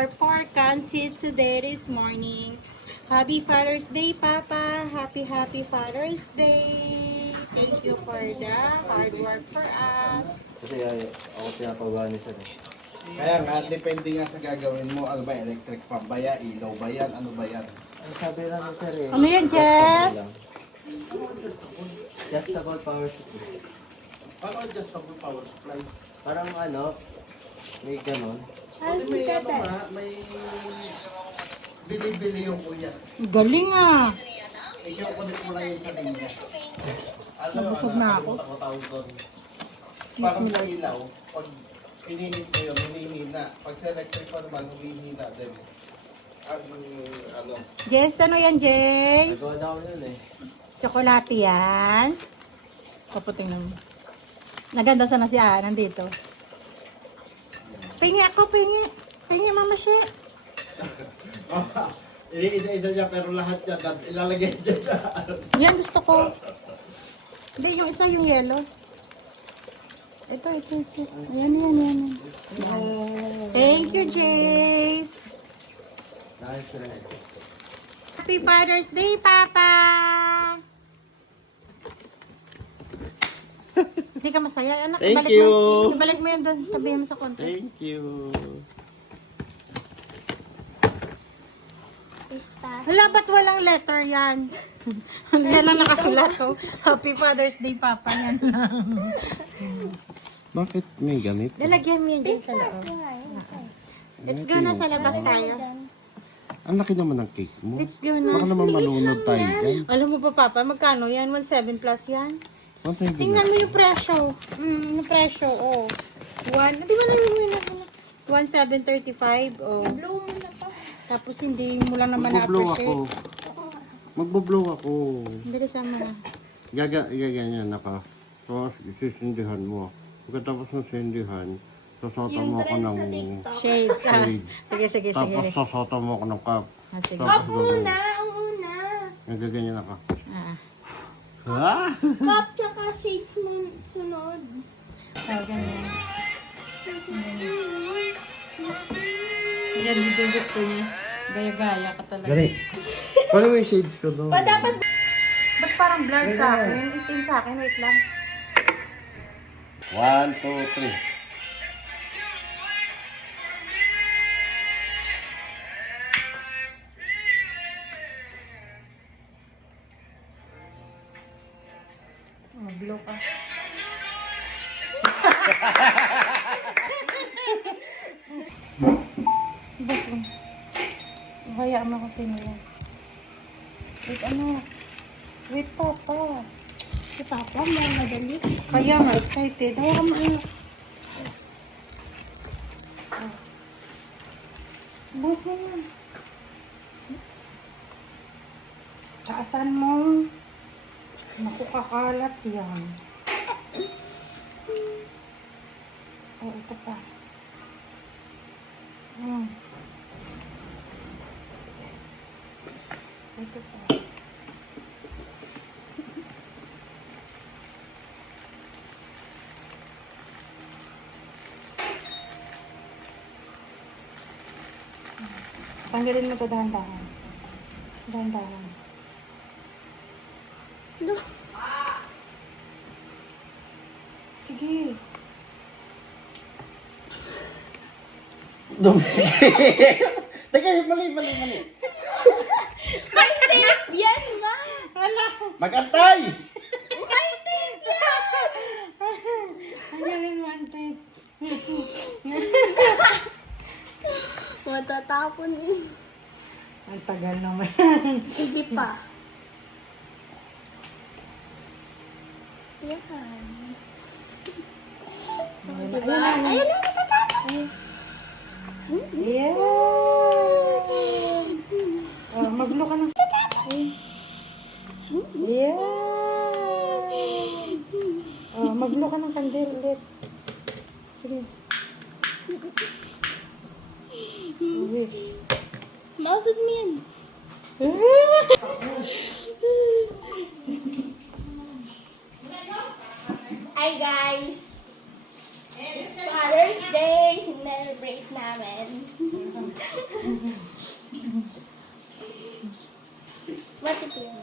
for pork pancit today this morning. Happy Father's Day, Papa. Happy Father's Day. Thank you for the hard work for us. Kasi ako pinapagawa ni Sir. Kaya nga, depende nga sa gagawin mo. Ano ba, electric fan ba yan? Ilaw ba yan? Ano ba yan? Ang sabi lang ni Sir eh. Ano yan, Jess? Adjustable power supply. Ano adjustable power supply? Parang ano, may ganon. May ano nga, may bili-bili yung kuya. Galing ah. Ikaw-connect mo lang yun sa linya. Ano, Nabusog na ako. Tawag doon. Parang sa ilaw, pag pininit mo yun, humihina. Pag sa electric fan naman, humihina din. Ang ano, Jess, ano yan, Jess? Nagawa na ako yun eh. Tsokolate yan. Kaputing naman. Naganda sana si Ana dito. Pingi ako, pingi. Pingi, mama siya. Iniisa-isa niya pero lahat yan, ilalagay niya na. Yan, gusto ko. Hindi, yung isa yung yellow. Ito. Ayan. Thank you, Jace. Dahil sila ito. Happy Father's Day, Papa! Hindi ka masaya, anak. Thank Ibalik you. Ibalik mo yun doon. Sabihin mo sa konti. Thank you. Hala, ba't walang letter yan? Yan lang nakasulat ko. Happy Father's Day, Papa. Yan lang. Bakit may ganit? Lalagyan mo yun dyan sa loob. Let's go na sa labas tayo. Ang laki naman ng cake mo. Let's go Baka na. naman malunod tayo dyan. Alam mo pa, Papa, magkano yan? 1.7 plus yan? 170 Tingnan mo yung presyo. Yung presyo, oh. Di ba namin mo yun? 1.735, oh. Tapos hindi mo lang naman Magbo-blow ako. na-appreciate. Magbo-blow ako. Dali sama na. Gaganyan naka. Tapos isisindihan mo. Pagkatapos ng sindihan, sasota mo ako ng Shades, ah. shade. Sige. Tapos sasota mo ako ng cup. Ah, sige. Tapos gagawin. Ang una. Nagaganyan naka. Ah. Ha? Cup tsaka shades mo sunod. So, ganyan. Yan, hindi yung gusto niya. Gaya-gaya ka talaga. Gani. Paano mo yung shades ko doon? Dapat Ba't parang blur sa akin? Itim sa akin, wait lang. 1, 2, 3. Mag-blow ka. Ba't yun? Hayaan mo kasi nila. Wait, ano? Wait, Papa. si Papa mo madali. Kaya nga, excited. Hayaan mo ano. Buhos mo yan. Taasan mo. Naku, kakalat yan. Oh, ito pa. Ito pa. Tanggalin mo ito dahan-dahan. Dahan-dahan. No. Sige. Dumi. Teka, mali. May tape yan, ma! Hala! Mag-antay! May tape yan! Tanggalin mo ang tape. Matatapon. Ang tagal naman. Sige pa. Yan. Diba? Ayun na, matatapon. Yeah. Oh, maglo ka ng... Yeah. Oh, maglo ka ng kandil ulit. Sige. Wait. Mausad mo yan. Hi guys! It's Father's Day! Celebrate namin. yan. Ba't ito yan?